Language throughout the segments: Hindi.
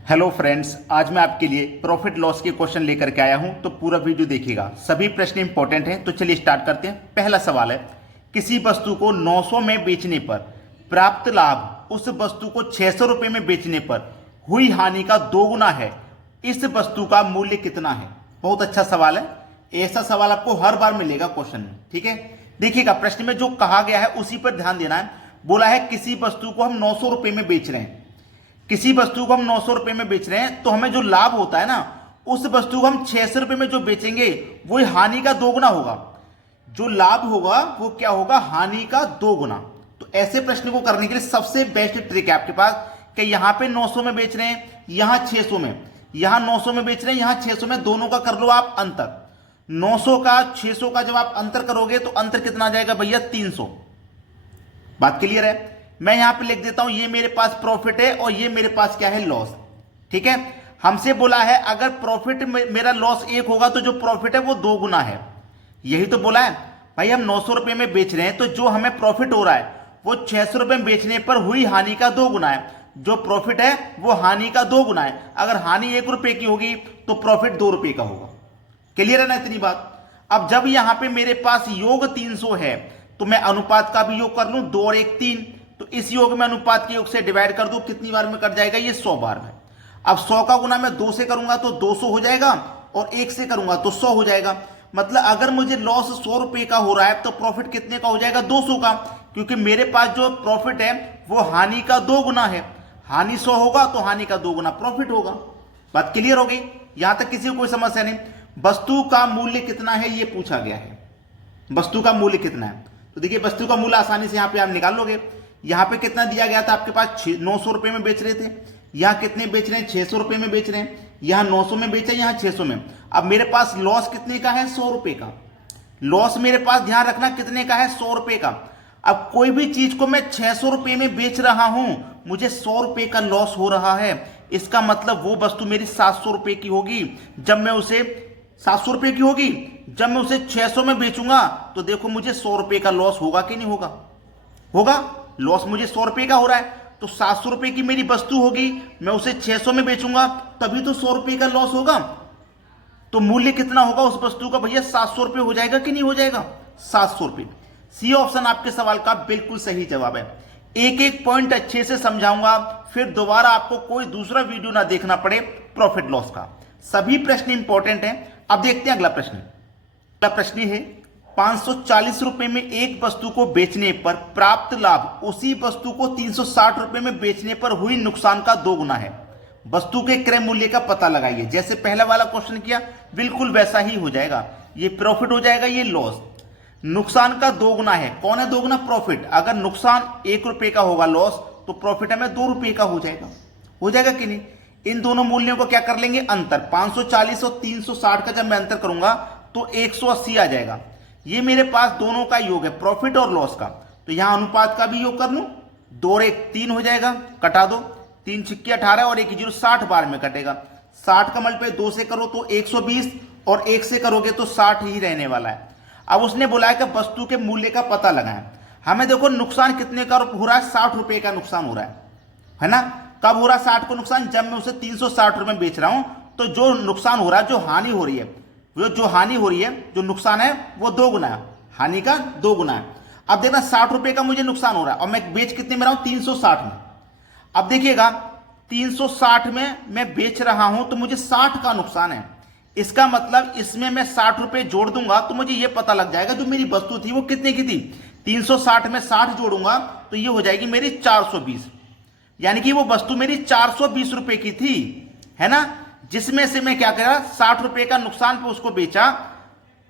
हेलो फ्रेंड्स, आज मैं आपके लिए प्रॉफिट लॉस के क्वेश्चन लेकर के आया हूं, तो पूरा वीडियो देखिएगा। सभी प्रश्न इंपॉर्टेंट हैं, तो चलिए स्टार्ट करते हैं। पहला सवाल है, किसी वस्तु को 900 में बेचने पर प्राप्त लाभ उस वस्तु को 600 रुपये में बेचने पर हुई हानि का दोगुना है। इस वस्तु का मूल्य कितना है? बहुत अच्छा सवाल है। ऐसा सवाल आपको हर बार मिलेगा क्वेश्चन में, ठीक है। देखिएगा, प्रश्न में जो कहा गया है उसी पर ध्यान देना है। बोला है किसी वस्तु को हम 900 रुपये में बेच रहे हैं। किसी वस्तु को हम 900 रुपये में बेच रहे हैं, तो हमें जो लाभ होता है ना, उस वस्तु को हम 600 रुपये में जो बेचेंगे वो हानि का दोगुना होगा। जो लाभ होगा वो क्या होगा? हानि का दोगुना। तो ऐसे प्रश्न को करने के लिए सबसे बेस्ट ट्रिक है आपके पास कि यहां पे 900 में बेच रहे हैं, यहां 600 में, यहां 900 में बेच रहे हैं, यहां 600 में, दोनों का कर लो आप अंतर। 900 का 600 का जब आप अंतर करोगे तो अंतर कितना आ जाएगा भैया? 300। बात क्लियर है? मैं यहां पे लिख देता हूं, ये मेरे पास प्रॉफिट है और ये मेरे पास क्या है? लॉस। ठीक है। हमसे बोला है अगर प्रॉफिट मेरा लॉस 1 होगा तो जो प्रॉफिट है वो 2 गुना है। यही तो बोला है भाई। हम 900 रुपये में बेच रहे हैं, तो जो हमें प्रॉफिट हो रहा है वो 600 रुपये में बेचने पर हुई हानि का 2 गुना है। जो प्रॉफिट है वो हानि का 2 गुना है। अगर हानि 1 रुपये की होगी तो प्रॉफिट 2 रुपये का होगा। क्लियर है ना इतनी बात? अब जब यहां पे मेरे पास योग 300 है, तो मैं अनुपात का भी योग कर लूं, 2 और 1 3। तो इस योग में अनुपात के योग से डिवाइड कर दो, कितनी बार में कट जाएगा? ये 100 बार में। अब 100 का गुना मैं 2 से करूंगा तो 200 हो जाएगा, और 1 से करूंगा तो 100 हो जाएगा। मतलब अगर मुझे लॉस 100 रुपए का हो रहा है तो प्रॉफिट कितने का हो जाएगा? 200 का, क्योंकि मेरे पास जो प्रॉफिट है वो हानि का 2 गुना है। हानि 100 होगा तो हानि का 2 गुना प्रॉफिट होगा। बात क्लियर हो गई? यहां तक किसी को कोई समस्या नहीं। वस्तु का मूल्य कितना है ये पूछा गया है। वस्तु का मूल्य कितना है? तो देखिए, वस्तु का मूल्य आसानी से यहां पे आप निकाल लोगे। यहां पे कितना दिया गया था आपके पास? 900 रुपए में बेच रहे थे। यहां कितने बेच रहे हैं? 600 रुपए में बेच रहे हैं। यहां 900 में बेचे, यहां 600 में। अब मेरे पास लॉस कितने का है? 100 रुपए का। लॉस मेरे पास, ध्यान रखना, कितने का है? 100 रुपए का। अब कोई भी चीज को मैं 600 रुपए में बेच रहा हूं, मुझे 100 रुपए का लॉस हो रहा है। इसका मतलब वो वस्तु मेरी 700 रुपए की होगी। जब मैं उसे 700 रुपए की होगी, जब मैं उसे 600 में बेचूंगा तो देखो मुझे 100 रुपए का लॉस होगा कि नहीं होगा? होगा। लॉस मुझे 100 रुपए का हो रहा है, तो 700 रुपए की मेरी वस्तु होगी, मैं उसे 600 में बेचूंगा, तभी तो 100 रुपए का लॉस होगा। तो मूल्य कितना होगा उस वस्तु का भैया? 700 रुपए हो जाएगा कि नहीं हो जाएगा? 700 रुपए। सी ऑप्शन आपके सवाल का बिल्कुल सही जवाब है। एक एक पॉइंट अच्छे से समझाऊंगा, फिर दोबारा आपको कोई दूसरा वीडियो ना देखना पड़े प्रॉफिट लॉस का। सभी प्रश्न इंपॉर्टेंट हैं। अब देखते हैं अगला प्रश्न। अगला प्रश्न है, 540 रुपए में एक वस्तु को बेचने पर प्राप्त लाभ उसी वस्तु को 360 रुपए में बेचने पर हुई नुकसान का 2 गुना है। वस्तु के क्रय मूल्य का पता लगाइए। जैसे पहला वाला क्वेश्चन किया, बिल्कुल वैसा ही हो जाएगा। ये प्रॉफिट हो जाएगा, ये लॉस। नुकसान का 2 गुना है। कौन है 2 गुना? प्रॉफिट। अगर नुकसान 1 रुपए का होगा लॉस, तो प्रॉफिट हमें 2 रुपए का हो जाएगा। हो जाएगा कि नहीं? इन दोनों मूल्यों को क्या कर लेंगे? अंतर। 540 और 360 का जब मैं अंतर करूंगा तो 180 आ जाएगा। ये मेरे पास दोनों का योग है, प्रॉफिट और लॉस का। तो यहां अनुपात का भी योग कर लूं, 2 और 1 3 हो जाएगा, कटा दो। 3 छिक्के 18 और 1 0 60 बार में कटेगा। 60 का मल्टीप्लाई 2 से करो तो 120, और 1 से करोगे तो 60 ही रहने वाला है। अब उसने बोला है कि वस्तु के मूल्य का पता लगाएं। हमें देखो नुकसान कितने का हो रहा है? 60 रुपए का नुकसान हो रहा है ना? कब हो रहा है 60 को नुकसान? जब मैं उसे 360 रुपए में बेच रहा हूं। तो जो नुकसान हो रहा है, जो हानि हो रही है, जो हानि हो रही है, जो नुकसान है वो 2 गुना है। हानि का 2 गुना है। अब देखना, 60 रुपए का मुझे नुकसान हो रहा है और मैं बेच कितने में रहा हूं? 360 में। अब देखिएगा, 360 में मैं बेच रहा हूं तो मुझे 60 का नुकसान है। इसका मतलब इसमें मैं 60 रुपए जोड़ दूंगा तो मुझे यह पता लग जाएगा जो मेरी वस्तु थी वो कितने की थी। 360 में 60 जोड़ूंगा तो ये हो जाएगी मेरी 420। यानी कि वो वस्तु मेरी 420 रुपए की थी, है ना? जिसमें से मैं क्या करा? 60 रुपए का नुकसान पे उसको बेचा।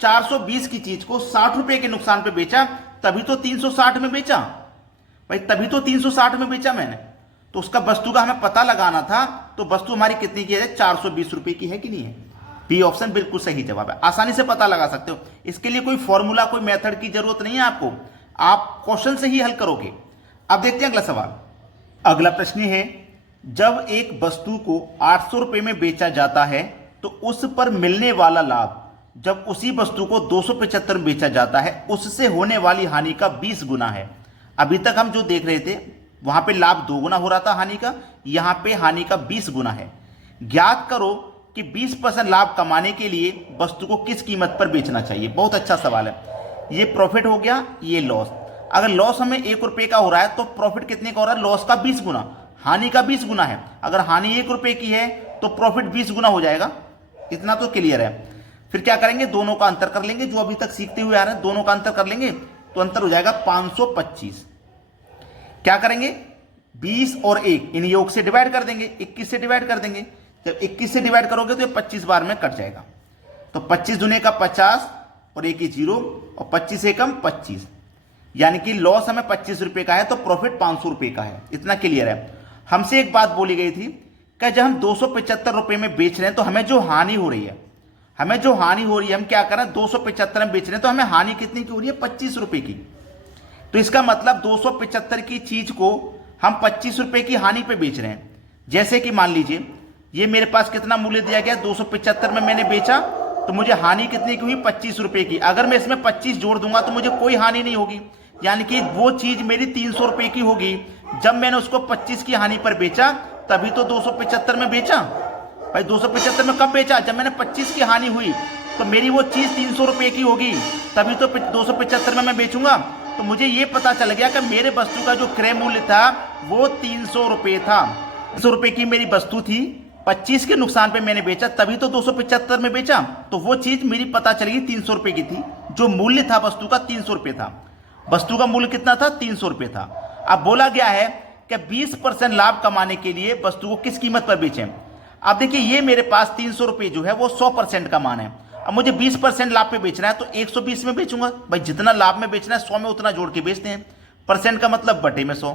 420 की चीज को 60 रुपए के नुकसान पे बेचा, तभी तो 360 में बेचा भाई, तभी तो 360 में बेचा मैंने। तो उसका वस्तु का हमें पता लगाना था। तो वस्तु हमारी कितनी की है? 420 रुपए की है कि नहीं है? बी ऑप्शन बिल्कुल सही जवाब है। आसानी से पता लगा सकते हो। इसके लिए कोई फॉर्मूला, कोई मेथड की जरूरत नहीं है आपको। आप क्वेश्चन से ही हल करोगे। अब देखते हैं अगला सवाल। अगला प्रश्न है, जब एक वस्तु को 800 रुपए में बेचा जाता है तो उस पर मिलने वाला लाभ जब उसी वस्तु को 275 में बेचा जाता है उससे होने वाली हानि का 20 गुना है। अभी तक हम जो देख रहे थे वहां पे लाभ 2 गुना हो रहा था हानि का, यहां पे हानि का 20 गुना है। ज्ञात करो कि 20% लाभ कमाने के लिए वस्तु को किस कीमत पर बेचना चाहिए। बहुत अच्छा सवाल है। ये प्रॉफिट हो गया, ये लॉस। अगर लॉस हमें 1 रुपये का हो रहा है तो प्रॉफिट कितने का हो रहा है? लॉस का 20 गुना, हानि का 20 गुना है। अगर हानि 1 रुपये की है तो प्रॉफिट 20 गुना हो जाएगा। इतना तो क्लियर है। फिर क्या करेंगे? दोनों का अंतर कर लेंगे, जो अभी तक सीखते हुए आ रहे हैं, दोनों का अंतर कर लेंगे तो अंतर हो जाएगा 525। क्या करेंगे? 20 और 1 इन योग से डिवाइड कर देंगे, 21 से डिवाइड कर देंगे। जब 21 से डिवाइड करोगे तो ये 25 बार में कट जाएगा। तो 25 दूने का 50 और 1 0 और 25 से कम 25, यानी कि लॉस हमें 25 रुपए का है तो प्रॉफिट 500 रुपए का है। इतना क्लियर है। हमसे एक बात बोली गई थी कि जब हम 275 रुपए में बेच रहे हैं तो हमें जो हानि हो रही है, हम क्या कर रहे हैं? 275 में बेच रहे हैं तो हमें हानि कितनी की हो रही है? 25 रुपए की। तो इसका मतलब 275 की चीज को हम 25 रुपए की हानि पे बेच रहे हैं। जैसे कि मान लीजिए ये मेरे पास कितना मूल्य दिया गया? 275 में मैंने बेचा तो मुझे हानि कितनी की हुई? 25 रुपए की। अगर मैं इसमें 25 जोड़ दूंगा तो मुझे कोई हानि नहीं होगी, यानी कि वो चीज मेरी 300 रुपए की होगी। जब मैंने उसको 25 की हानि पर बेचा तभी तो 275 में बेचा। भाई 275 में कब बेचा? जब मैंने 25 की हानि हुई तो मेरी वो चीज 300 रुपए की होगी, तभी तो 275 में मैं बेचूंगा। तो मुझे ये पता चल गया कि मेरे वस्तु का जो क्रय मूल्य था वो 300 रुपए था। 300 रुपए की मेरी वस्तु थी, 25 के नुकसान पे मैंने बेचा, तभी तो 275 में बेचा। तो वो चीज मेरी पता चली 300 रुपए की थी। जो मूल्य था वस्तु का 300 रुपए था। वस्तु का मूल्य कितना था? 300 रुपए था। अब बोला गया है कि 20% लाभ कमाने के लिए वस्तु को किस कीमत पर बेचें। अब देखिए ये मेरे पास 300 रुपए जो है वो 100% का मान है। अब मुझे 20% लाभ पे बेचना है तो 120 में बेचूंगा। भाई जितना लाभ में बेचना है 100 में उतना जोड़ के बेचते हैं। परसेंट का मतलब बटे में 100।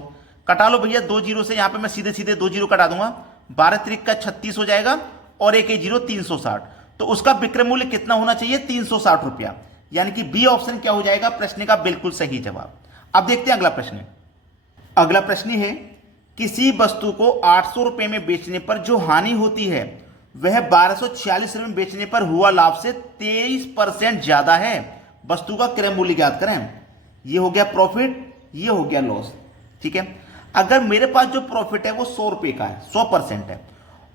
कटा लो भैया 2 जीरो से, यहां पे मैं सीधे सीधे 2 जीरो कटा दूंगा। 12 त्रिक का 36 हो जाएगा और 1 जीरो 360। तो उसका विक्रय मूल्य कितना होना चाहिए? 360 रुपया। यानी कि बी ऑप्शन क्या हो जाएगा प्रश्न का? बिल्कुल सही जवाब। अब देखते हैं अगला प्रश्न। अगला प्रश्न है किसी वस्तु को 800 रुपए में बेचने पर जो हानि होती है वह 1246 रुपए में बेचने पर हुआ लाभ से 23% ज्यादा है। वस्तु का क्रय मूल्य ज्ञात करें। ये हो गया प्रॉफिट, ये हो गया लॉस। ठीक है। अगर मेरे पास जो प्रॉफिट है वो 100 रुपए का है, 100% है,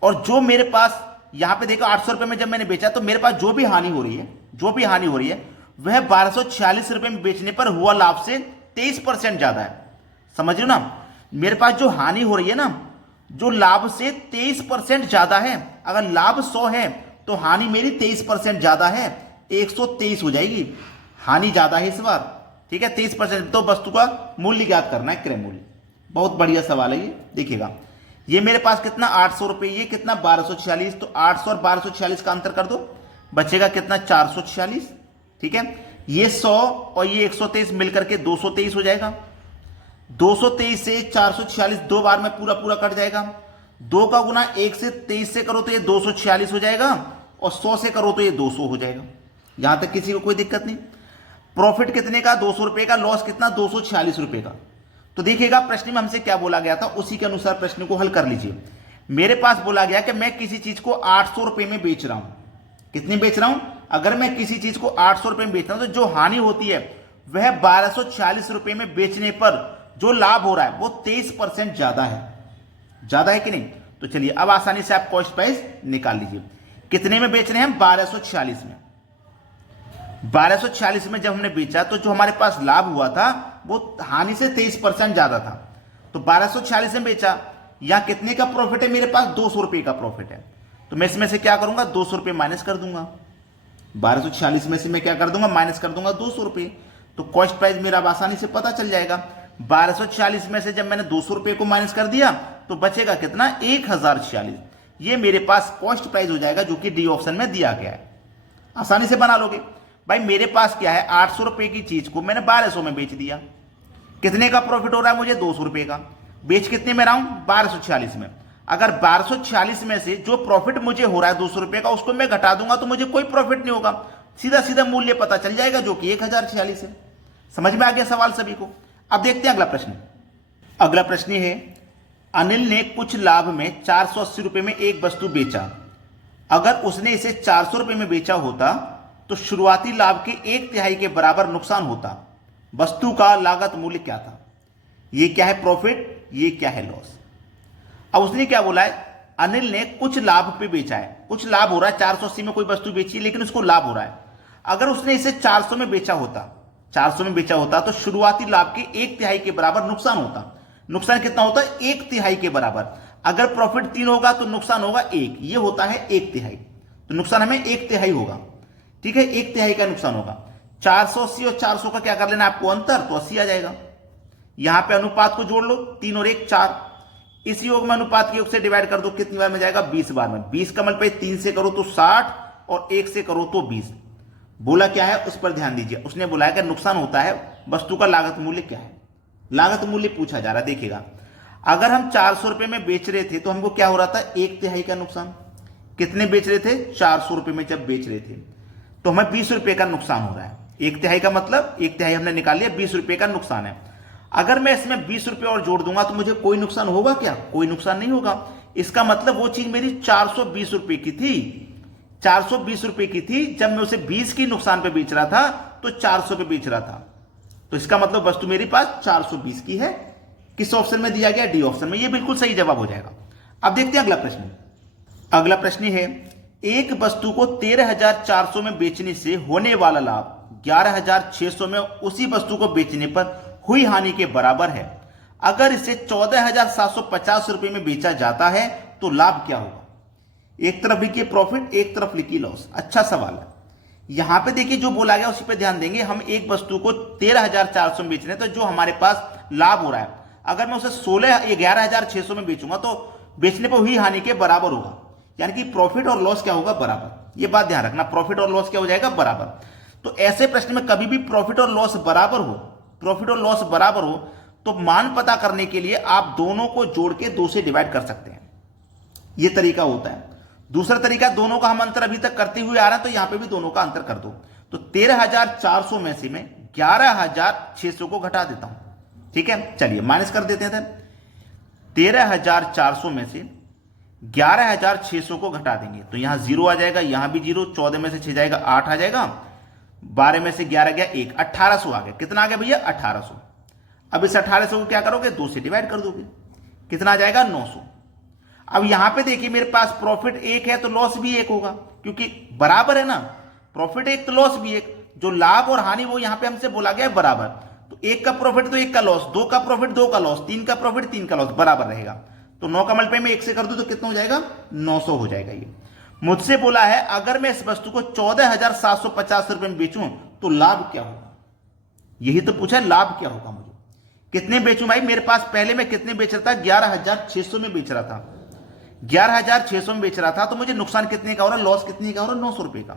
और जो मेरे पास यहां पे देखो 800 रुपए में जब मैंने बेचा तो मेरे पास जो भी हानि हो रही है वह 1246 रुपए में बेचने पर हुआ लाभ से 23% ज्यादा है। समझ रहे हो ना? मेरे पास जो हानि हो रही है ना, जो लाभ से 23% ज्यादा है। अगर लाभ 100 है तो हानि मेरी 23% ज्यादा है, 123 हो जाएगी। हानि ज्यादा है इस बार। ठीक है, 23%। तो वस्तु का मूल्य ज्ञात करना है, क्रय मूल्य। बहुत बढ़िया सवाल है ये। देखिएगा ये मेरे पास कितना 800 रुपए, ये कितना 1246। तो 800 और 1246 का अंतर कर दो, बचेगा कितना 446। ठीक है, ये 100 और ये 123 मिलकर के 223 हो जाएगा। 223 से 446 दो बार में पूरा पूरा कट जाएगा। 2 का गुना 1 से 23 से करो तो ये 246 हो जाएगा, और 100 से करो तो ये 200 हो जाएगा। यहां तक किसी को कोई दिक्कत नहीं। प्रॉफिट कितने का? 200 रुपए का। लॉस कितना? 246 रुपए का। तो देखिएगा प्रश्न में हमसे क्या बोला गया था, उसी के अनुसार प्रश्न को हल कर लीजिए। मेरे पास बोला गया कि मैं किसी चीज को 800 रुपए में बेच रहा हूं। कितनी बेच रहा हूं? अगर मैं किसी चीज को 800 रुपए में बेच रहा हूं तो जो हानि होती है वह 1240 रुपए में बेचने पर जो लाभ हो रहा है वो 23% ज्यादा है। ज्यादा है कि नहीं? तो चलिए अब आसानी से आप कॉस्ट प्राइस निकाल लीजिए। कितने में बेच रहे हैं? 1240 में। 1240 में जब हमने बेचा तो जो हमारे पास लाभ हुआ था वो हानि से 23% ज्यादा था। तो 1240 में बेचा, यहां कितने का प्रॉफिट है मेरे पास? 200 रुपए का प्रॉफिट है। तो मैं इसमें से क्या करूंगा? 200 रुपए माइनस कर दूंगा। 1240 में से मैं क्या कर दूंगा? माइनस कर दूंगा 200 रुपए। तो कॉस्ट प्राइस मेरा आसानी से पता चल जाएगा। 1240 में से जब मैंने 200 रुपए को माइनस कर दिया तो बचेगा कितना? 1046। ये मेरे पास कॉस्ट प्राइस हो जाएगा, जो कि डी ऑप्शन में दिया गया है। आसानी से बना लोगे। भाई मेरे पास क्या है? 800 रुपए की चीज को मैंने 1200 में बेच दिया। कितने का प्रॉफिट हो रहा है मुझे? 200 रुपए का। बेच कितने में रहा हूं? 1240 में। अगर 1240 में से जो प्रॉफिट मुझे हो रहा है 200 रुपए का, उसको मैं घटा दूंगा तो मुझे कोई प्रॉफिट नहीं होगा। सीधा सीधा मूल्य पता चल जाएगा, जो कि 1046 है। समझ में आ गया सवाल सभी को? अब देखते हैं अगला प्रश्न। अगला प्रश्न है अनिल ने कुछ लाभ में 480 रुपए में एक वस्तु बेचा। अगर उसने इसे 400 रुपए में बेचा होता तो शुरुआती लाभ के 1/3 के बराबर नुकसान होता। वस्तु का लागत मूल्य क्या था? ये क्या है? प्रॉफिट। ये क्या है? लॉस। अब उसने क्या बोला है? अनिल ने कुछ लाभ पे बेचा है, कुछ लाभ हो रहा है, 480 में कोई वस्तु बेची है लेकिन उसको लाभ हो रहा है। अगर उसने इसे 400 में बेचा होता, 400 में बेचा होता तो शुरुआती लाभ के 1/3 के बराबर नुकसान होता। नुकसान कितना होता है? 1/3 के बराबर। अगर प्रॉफिट 3 होगा तो नुकसान होगा 1, ये होता है 1/3, तो नुकसान हमें 1/3 होगा। ठीक है, 1/3 का नुकसान होगा। 480 और 400 का क्या कर लेना आपको अंतर, तो 80 आ जाएगा। यहां पे अनुपात को जोड़ लो, 3 और 1 4, इस योग में अनुपात के योग से डिवाइड कर दो, कितनी बार में जाएगा? 20 बार में। 20 का मल्टीप्लाई 3 से करो तो 60 और 1 से करो तो 20। बोला क्या है उस पर ध्यान दीजिए। उसने बोला है कि नुकसान होता है, वस्तु का लागत मूल्य क्या है, लागत मूल्य पूछा जा रहा है। देखिएगा, अगर हम 400 रुपए में बेच रहे थे तो हमको क्या हो रहा था? 1/3 का नुकसान। कितने बेच रहे थे? 400 रुपए में जब बेच रहे थे तो हमें 20 रुपए का नुकसान हो रहा है। 1/3 का मतलब 1/3 हमने निकाल लिया, 20 रुपए का नुकसान है। अगर मैं इसमें 20 रुपए और जोड़ दूंगा तो मुझे कोई नुकसान होगा क्या? कोई नुकसान नहीं होगा। इसका मतलब वो चीज मेरी 420 रुपए की थी, 420 रुपए की थी। जब मैं उसे 20 की नुकसान पे बेच रहा था तो 400 पे बेच रहा था, तो इसका मतलब वस्तु मेरे पास 420 की है। किस ऑप्शन में दिया गया? डी ऑप्शन में। ये बिल्कुल सही जवाब हो जाएगा। अब देखते हैं अगला प्रश्न। अगला प्रश्न है, एक वस्तु को 13,400 में बेचने से होने वाला लाभ 11,600 में उसी वस्तु को बेचने पर हुई हानि के बराबर है। अगर इसे 14,750 रुपए में बेचा जाता है तो लाभ क्या होगा? एक तरफ लिखिए प्रॉफिट, एक तरफ लिखिए लॉस। अच्छा सवाल है। यहां पे देखिए जो बोला गया उसी पे ध्यान देंगे। हम एक वस्तु को 13,400 में बेच रहे हैं, तो जो हमारे पास लाभ हो रहा है, अगर मैं उसे 11,600 में बेचूंगा तो बेचने पर हुई हानि के बराबर होगा। यानी कि प्रॉफिट और लॉस क्या होगा? बराबर। ये बात ध्यान रखना, प्रॉफिट और लॉस क्या हो जाएगा? बराबर। तो ऐसे प्रश्न में कभी भी प्रॉफिट और लॉस बराबर हो, प्रॉफिट और लॉस बराबर हो तो मान पता करने के लिए आप दोनों को जोड़ के 2 से डिवाइड कर सकते हैं। यह तरीका होता है। दूसरा तरीका, दोनों का हम अंतर अभी तक करते हुए आ रहे हैं, तो यहां पे भी दोनों का अंतर कर दो। तो 13,400 में से मैं 11,600 को घटा देता हूं। ठीक है, चलिए माइनस कर देते हैं। 13,400 में से 11,600 को घटा देंगे तो यहां 0 आ जाएगा, यहां भी 0। 14 में से 6 जाएगा 8 आ जाएगा, 12 में से 11 गया 1, 1800 आ गया। कितना आ गया भैया? 1800। अब इस 1800 को क्या करोगे? 2 से डिवाइड कर दोगे, कितना आ जाएगा? 900। अब यहां पे देखिए मेरे पास प्रॉफिट 1 है तो लॉस भी 1 होगा, क्योंकि बराबर है ना। प्रॉफिट 1 तो लॉस भी 1। जो लाभ और हानि वो यहां पे हमसे बोला गया है बराबर। तो 1 का प्रॉफिट तो 1 का लॉस, 2 का प्रॉफिट 2 का लॉस, 3 का प्रॉफिट 3 का लॉस, बराबर रहेगा। तो 9 का मल्टीप्लाई में 1 से कर दूं तो कितना हो जाएगा? 900 हो जाएगा। ये मुझसे बोला है अगर मैं इस वस्तु को 14,750 रुपए में बेचूं तो लाभ क्या होगा? यही तो पूछा है, लाभ क्या होगा मुझे। कितने बेचूं भाई? मेरे पास पहले मैं कितने बेच रहा था? 11,600 में बेच रहा था। 11,600 में बेच रहा था तो मुझे नुकसान कितने का हो रहा है? लॉस कितने का हो रहा है? 900 रुपए का।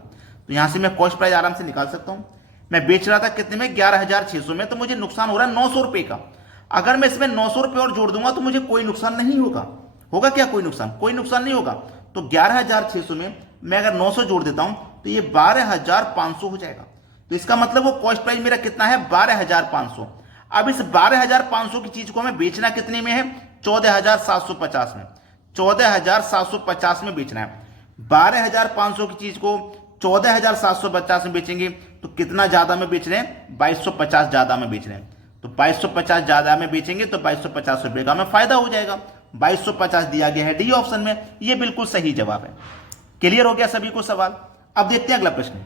तो यहां से मैं कॉस्ट प्राइस आराम से निकाल सकता हूं। मैं बेच रहा था कितने में? 11,600 में, तो मुझे नुकसान हो रहा है 900 रुपए का। अगर मैं इसमें 900 रुपए और जोड़ दूंगा तो मुझे कोई नुकसान नहीं होगा। होगा क्या कोई नुकसान? कोई नुकसान नहीं होगा। तो 11,600 में मैं अगर 900 जोड़ देता हूं तो ये 12,500 हो जाएगा। तो इसका मतलब वो कॉस्ट प्राइस मेरा कितना है? 12,500। अब इस 12,500 की चीज को हमें बेचना कितने में है? 14,750 में। 14,750 में बेचना है। 12,500 की चीज को 14,750 में बेचेंगे तो कितना ज्यादा में बेच रहे हैं? 2250 ज्यादा में बेच रहे हैं। तो 2250 ज्यादा में बेचेंगे तो 2250 रुपए का हमें फायदा हो जाएगा। 2250 दिया गया है डी ऑप्शन में। यह बिल्कुल सही जवाब है। क्लियर हो गया सभी को सवाल? अब देखते हैं अगला प्रश्न।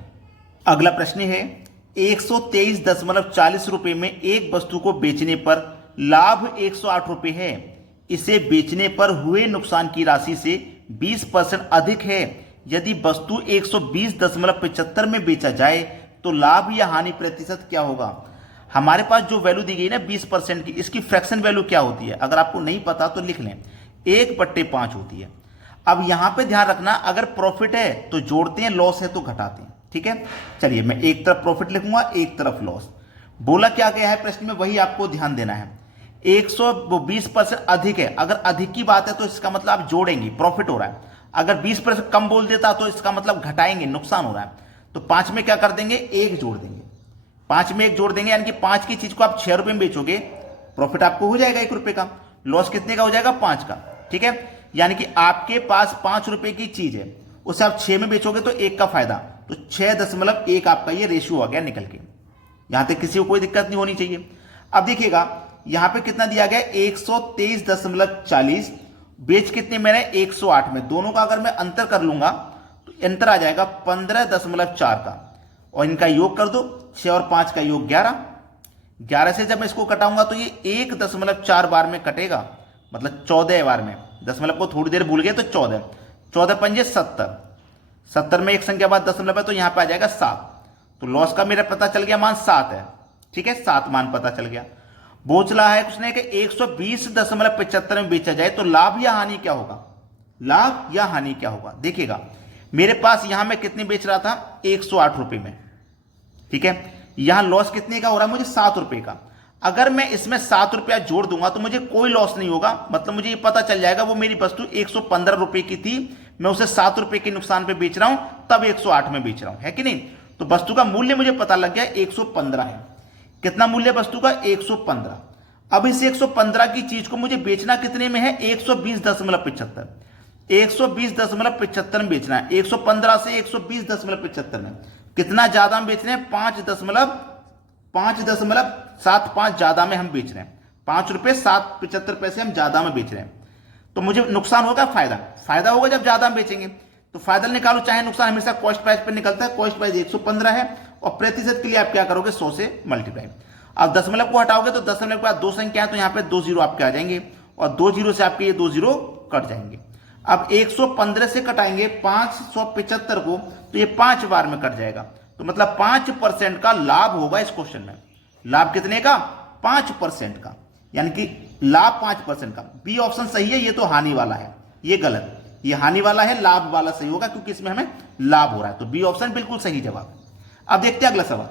अगला प्रश्न है 123.40 रुपए में एक वस्तु को बेचने पर लाभ 108 रुपए है। इसे बेचने पर हुए नुकसान की राशि से 20% अधिक है। यदि वस्तु 120.75 में बेचा जाए तो लाभ या हानि प्रतिशत क्या होगा? हमारे पास जो वैल्यू दी गई ना 20% की, इसकी फ्रैक्शन वैल्यू क्या होती है? अगर आपको नहीं पता तो लिख लें, 1/5 होती है। अब यहां पे ध्यान रखना, अगर प्रॉफिट है तो जोड़ते हैं, लॉस है तो घटाते हैं। ठीक है, चलिए मैं एक तरफ प्रॉफिट लिखूंगा, एक तरफ लॉस। बोला क्या गया है प्रश्न में, वही आपको ध्यान देना है। 120% अधिक है। अगर अधिक की बात है तो इसका मतलब आप जोड़ेंगे, प्रॉफिट हो रहा है। अगर 20% कम बोल देता तो इसका मतलब घटाएंगे, नुकसान हो रहा है। तो 5 में क्या कर देंगे? 1 जोड़ देंगे। 5 में 1 जोड़ देंगे, यानी कि 5 की चीज को आप 6 रुपए में बेचोगे, प्रॉफिट आपको हो जाएगा 1 रुपए का, लॉस कितने का हो जाएगा? 5 का। ठीक है, यानी कि आपके पास 5 रुपए की चीज है, उसे आप 6 में बेचोगे तो 1 का फायदा। तो 6.1 आपका ये रेशियो आ गया निकल के। यहां तक किसी को कोई दिक्कत नहीं होनी चाहिए। अब देखिएगा यहां पे कितना दिया गया? 123.40 बेच कितने में रहे 108 में, दोनों का अगर मैं अंतर कर लूंगा तो अंतर आ जाएगा 15.4 का, और इनका योग कर दो, 6 और 5 का योग 11, 11 से जब मैं इसको कटाऊंगा तो ये 1.4 बार में कटेगा, मतलब 14 बार में, दशमलव को थोड़ी देर भूल गए तो 14, 14 पंजे 70, 70 में एक संख्या बाद दशमलव है तो यहां पे आ जाएगा 7, तो लॉस का मेरा पता चल गया मान 7 है, ठीक है, 7 मान पता चल गया। पूछ रहा है उसने कि 120.75 में बेचा जाए तो लाभ या हानि क्या होगा, लाभ या हानि क्या होगा। देखिएगा मेरे पास यहां मैं कितने बेच रहा था 108 रुपए में, ठीक है, यहां लॉस कितने का हो रहा है मुझे 7 रुपए का। अगर मैं इसमें 7 रुपया जोड़ दूंगा तो मुझे कोई लॉस नहीं होगा, मतलब मुझे ये पता चल जाएगा वो मेरी वस्तु 115 रुपए की थी, मैं उसे 7 रुपए के नुकसान पे बेच रहा हूं, तब 108 में बेच रहा हूं, है कि नहीं। तो वस्तु का मूल्य मुझे पता लग गया 115 है। कितना मूल्य वस्तु का 115। अब इस 115 की चीज को मुझे बेचना कितने में है 120.75, 120.75 में बेचना है। 115 से 120.75 में कितना ज्यादा हम बेच रहे हैं 5.75 ज्यादा में हम बेच रहे हैं, 5 रुपए 7.75 पैसे हम ज्यादा में बेच रहे हैं। तो मुझे नुकसान होगा फायदा, फायदा होगा जब ज्यादा हम बेचेंगे। तो फायदा निकालो चाहे नुकसान, हमेशा कॉस्ट प्राइस पर निकलता है। कॉस्ट प्राइस 115 है और प्रतिशत के लिए आप क्या करोगे 100 से मल्टीप्लाई। अब दशमलव को हटाओगे तो दशमलव के बाद दो संख्या है तो यहां पे 2 जीरो आपके आ जाएंगे और 2 जीरो से आपके ये 2 जीरो कट जाएंगे। अब 115 से कटाएंगे 575 को तो ये 5 बार में कट जाएगा, तो मतलब 5% का लाभ होगा इस क्वेश्चन में। लाभ कितने का 5% का, यानी कि लाभ 5% का। बी ऑप्शन सही है, ये तो हानि वाला है, ये गलत, ये हानि वाला है, लाभ वाला सही होगा क्योंकि इसमें हमें लाभ हो रहा है। तो बी ऑप्शन बिल्कुल सही जवाब। अब देखते हैं अगला सवाल।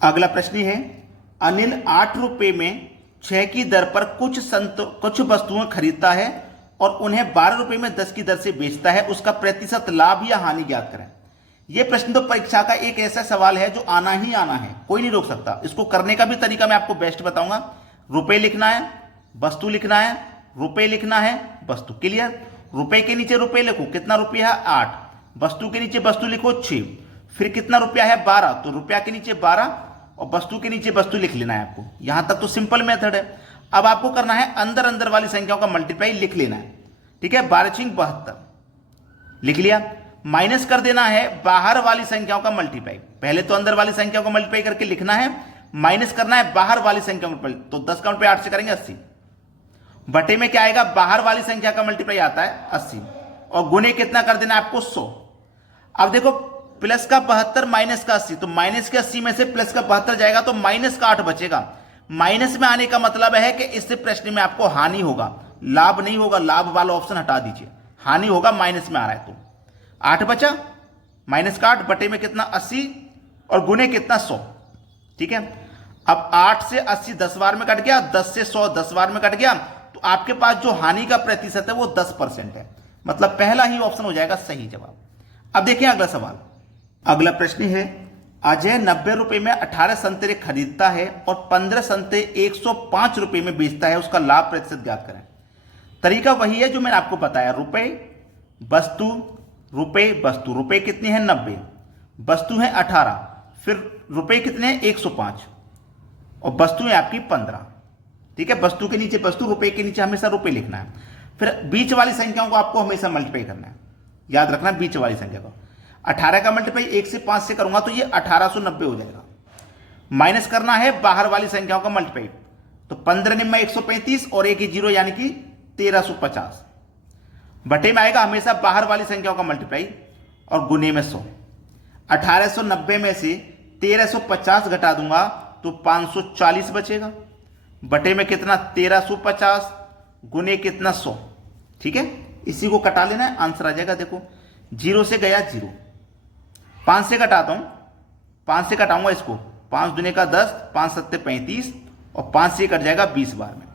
अगला प्रश्न है अनिल 8 रुपए में 6 की दर पर कुछ वस्तुएं खरीदता है और उन्हें 12 रुपए में 10 की दर से बेचता है, उसका प्रतिशत लाभ या हानि ज्ञात करें। यह प्रश्न तो परीक्षा का एक ऐसा सवाल है जो आना ही आना है, कोई नहीं रोक सकता। इसको करने का भी तरीका मैं आपको बेस्ट बताऊंगा। रुपए लिखना है, वस्तु लिखना है, रुपए लिखना है, वस्तु, क्लियर। रुपए के नीचे रुपए लिखो, कितना रुपया है 8, वस्तु के नीचे वस्तु लिखो 6, फिर कितना रुपया है 12, तो रुपया के नीचे 12 और वस्तु के नीचे वस्तु लिख लेना है आपको। यहां तक तो सिंपल मेथड है। अब आपको करना है अंदर अंदर वाली संख्याओं का मल्टीप्लाई लिख लेना है, ठीक है। 12×72 लिख लिया, माइनस कर देना है बाहर वाली संख्याओं का मल्टीप्लाई। पहले तो अंदर वाली संख्याओं को मल्टीप्लाई करके लिखना है, माइनस करना है बाहर वाली संख्या मल्टीप्लाई। तो 10 का मल्टीप्लाई 8 से करेंगे 80, बटे में क्या आएगा बाहर वाली संख्या का मल्टीप्लाई आता है 80 और गुने कितना कर देना है आपको 100। अब देखो प्लस का 72 माइनस का 80, तो माइनस के 80 में से प्लस का 72 जाएगा तो माइनस का 8 बचेगा। माइनस में आने का मतलब है कि इस प्रश्न में आपको हानि होगा, लाभ नहीं होगा। लाभ वाला ऑप्शन हटा दीजिए, हानि होगा, माइनस में आ रहा है। तो 8 बचा, माइनस का 8 बटे में कितना 80 और गुने कितना 100, ठीक है। अब 8 से 80 10 बार में कट गया, 10 से 100 10 बार में कट गया, तो आपके पास जो हानि का प्रतिशत है वो 10% है, मतलब पहला ही ऑप्शन हो जाएगा सही जवाब। अब देखिए अगला सवाल। अगला प्रश्न है अजय 90 रुपए में 18 संतरे खरीदता है और 15 संतरे 105 रुपए में बेचता है, उसका लाभ प्रतिशत ज्ञात करें। तरीका वही है जो मैंने आपको बताया, रुपए वस्तु, रुपए वस्तु, रुपए कितने हैं 90, वस्तु है 18, फिर रुपए कितने हैं 105 और वस्तु है आपकी 15, ठीक है। वस्तु के नीचे वस्तु, रुपए के नीचे हमेशा रुपए लिखना है। फिर बीच वाली संख्याओं को आपको हमेशा मल्टीप्लाई करना है, याद रखना बीच वाली संख्या को। 18 का मल्टीप्लाई 1 से 5 से करूंगा तो ये 1890 हो जाएगा। माइनस करना है बाहर वाली संख्याओं का मल्टीप्लाई, तो 15 निम्मा 135 और 1 जीरो यानी कि 1350। बटे में आएगा हमेशा बाहर वाली संख्याओं का मल्टीप्लाई और गुने में 100। 1890 में से 1350 घटा दूंगा तो 540 बचेगा, बटे में कितना 1350 गुने कितना 100, ठीक है। इसी को कटा लेना है, आंसर आ जाएगा। देखो 0 से गया 0, 5 से घटाता हूं, 5 से घटाऊंगा इसको, 5 दुने का 10, 5 सत्ते 35 और 5 से कट जाएगा 20 बार में।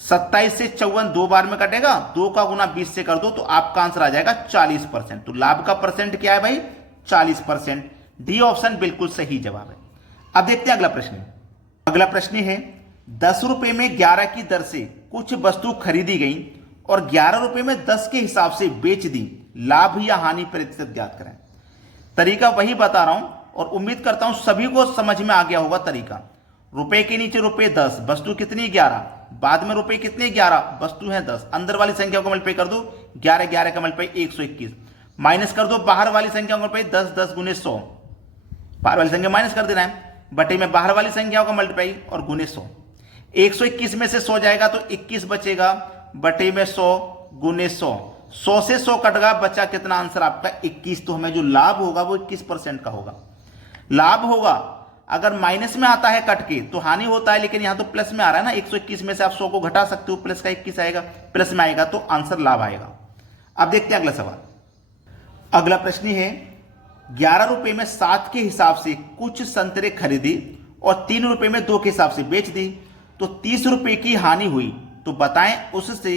27 से 54 2 बार में कटेगा, 2 का गुना 20 से कर दो तो आपका आंसर आ जाएगा 40%। तो लाभ का परसेंट क्या है भाई 40%। डी ऑप्शन बिल्कुल सही जवाब है। अब देखते हैं अगला प्रश्न। अगला प्रश्न है 10 रुपए में 11 की दर से कुछ वस्तु खरीदी गई और 11 रुपए में 10 के हिसाब से बेच दी, लाभ या हानि प्रतिशत ज्ञात करें। तरीका वही बता रहा हूं और उम्मीद करता हूं सभी को समझ में आ गया होगा तरीका। रुपए के नीचे रुपए 10, वस्तु कितनी 11, बाद में रुपए कितने 11, वस्तु है 10, अंदर वाली संख्या को मल्टीप्लाई कर दो 11 11 का मल्टीप्लाई 121, माइनस कर दो बाहर वाली संख्या को मल्टीप्लाई 10 10 गुने 100, बाहर वाली संख्या माइनस कर देना है, बटे में बाहर वाली संख्याओं का मल्टीप्लाई और गुने 100। 121 में से 100 जाएगा तो 21 बचेगा, बटे में 100 गुने 100, 100 से 100 कट गया, बचा कितना आंसर आपका 21। तो हमें जो लाभ होगा वो 21% का होगा। लाभ होगा अगर माइनस में आता है कट के तो हानि होता है, लेकिन यहां तो प्लस में आ रहा है ना, 121 में से आप 100 को घटा सकते हो, प्लस का 21 आएगा, प्लस में आएगा तो आंसर लाभ आएगा। अब देखते हैं अगला सवाल। अगला प्रश्न है 11 रुपए में 7 के हिसाब से कुछ संतरे खरीदी और 3 रुपए में 2 के हिसाब से बेच दी, तो 30 रुपए की हानि हुई, तो बताएं उससे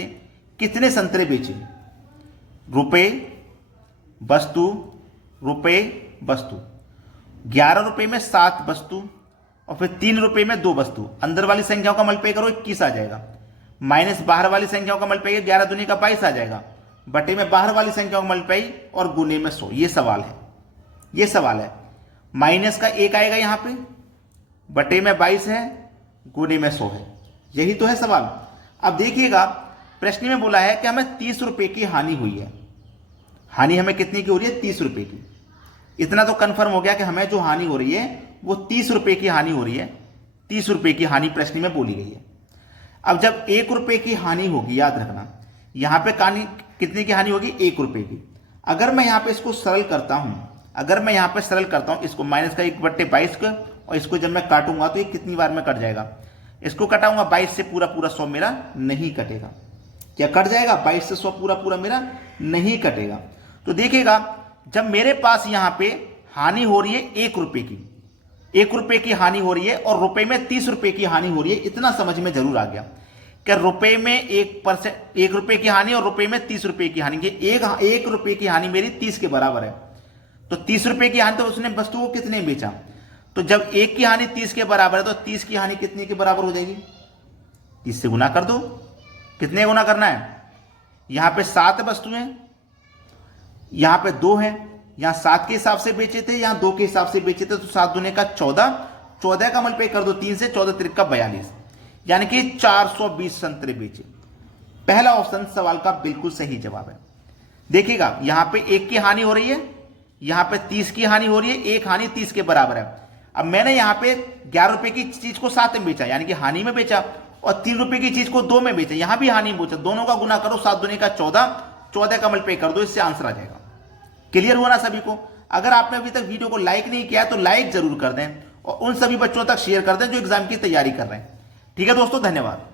कितने संतरे बेचे। रुपए वस्तु, रुपए वस्तु, 11 रुपए में 7 वस्तु और फिर 3 रुपए में 2 वस्तु, अंदर वाली संख्याओं का मल्टीप्लाई करो 21 आ जाएगा, माइनस बाहर वाली संख्याओं का मल्टीप्लाई 11 दूनी का 22 आ जाएगा, बटे में बाहर वाली संख्याओं का मल्टीप्लाई और गुने में 100। ये सवाल है, ये सवाल है। माइनस का 1 आएगा यहां पे, बटे में 22 है, गुने में 100 है, यही तो है सवाल। अब देखिएगा प्रश्न में बोला है कि हमें 30 रुपए की हानि हुई है। हानि हमें कितने की हो रही है? 30 रुपए की। इतना तो कंफर्म हो गया कि हमें जो हानि हो रही है वो 30 रुपए की हानि हो रही है। 30 रुपए की हानि प्रश्न में बोली गई है। अब जब 1 रुपए की हानि होगी, याद रखना यहां पे कहानी कितने की हानि होगी? 1 रुपए की। अगर मैं यहां पे इसको सरल करता हूं, अगर मैं यहां पे सरल करता हूं इसको, माइनस का 1/22 का, और इसको जब मैं काटूंगा तो ये कितनी बार में कट जाएगा? इसको कटाऊंगा 22 से पूरा पूरा 100 मेरा नहीं कटेगा। क्या कट जाएगा? 22 से 100 पूरा पूरा मेरा नहीं कटेगा। तो देखिएगा जब मेरे पास यहां पे हानि हो रही है 1 रुपए की, 1 रुपए की हानि हो रही है और रुपए में 30 रुपए की हानि हो रही है, इतना समझ में जरूर आ गया कि रुपए में 1 रुपए की हानि और रुपए में 30 रुपए की हानि, एक रुपए की हानि मेरी 30 के बराबर है। तो 30 रुपए की हानि तो उसने वस्तु को कितने बेचा? तो जब 1 की हानि 30 के बराबर है तो 30 की हानि कितने के बराबर हो जाएगी? 30 से गुना कर दो। कितने गुना करना है? यहां पे 7 वस्तुएं, यहां पे 2 है, यहां 7 के हिसाब से बेचे थे, यहां 2 के हिसाब से बेचे थे, तो 7 दूने का 14, 14 का मल्टीप्लाई कर दो 3 से, 14 त्रिक का 42, यानी कि 420 संतरे बेचे। पहला ऑप्शन सवाल का बिल्कुल सही जवाब है। देखिएगा यहां पे 1 की हानि हो रही है, यहां पे 30 की हानि हो रही है, एक हानि 30 के बराबर है। अब मैंने यहां पे 11 रुपए की चीज को 7 में बेचा, यानी कि हानि में बेचा, और 3 रुपए की चीज को 2 में बेचा, यहां भी हानि में बेचा। दोनों का गुना करो, 7 दूने का 14, 14 का मल्टीप्लाई कर दो, इससे आंसर आ जाएगा। क्लियर हुआ ना सभी को? अगर आपने अभी तक वीडियो को लाइक नहीं किया तो लाइक जरूर कर दें और उन सभी बच्चों तक शेयर कर दें जो एग्जाम की तैयारी कर रहे हैं। ठीक है दोस्तों, धन्यवाद।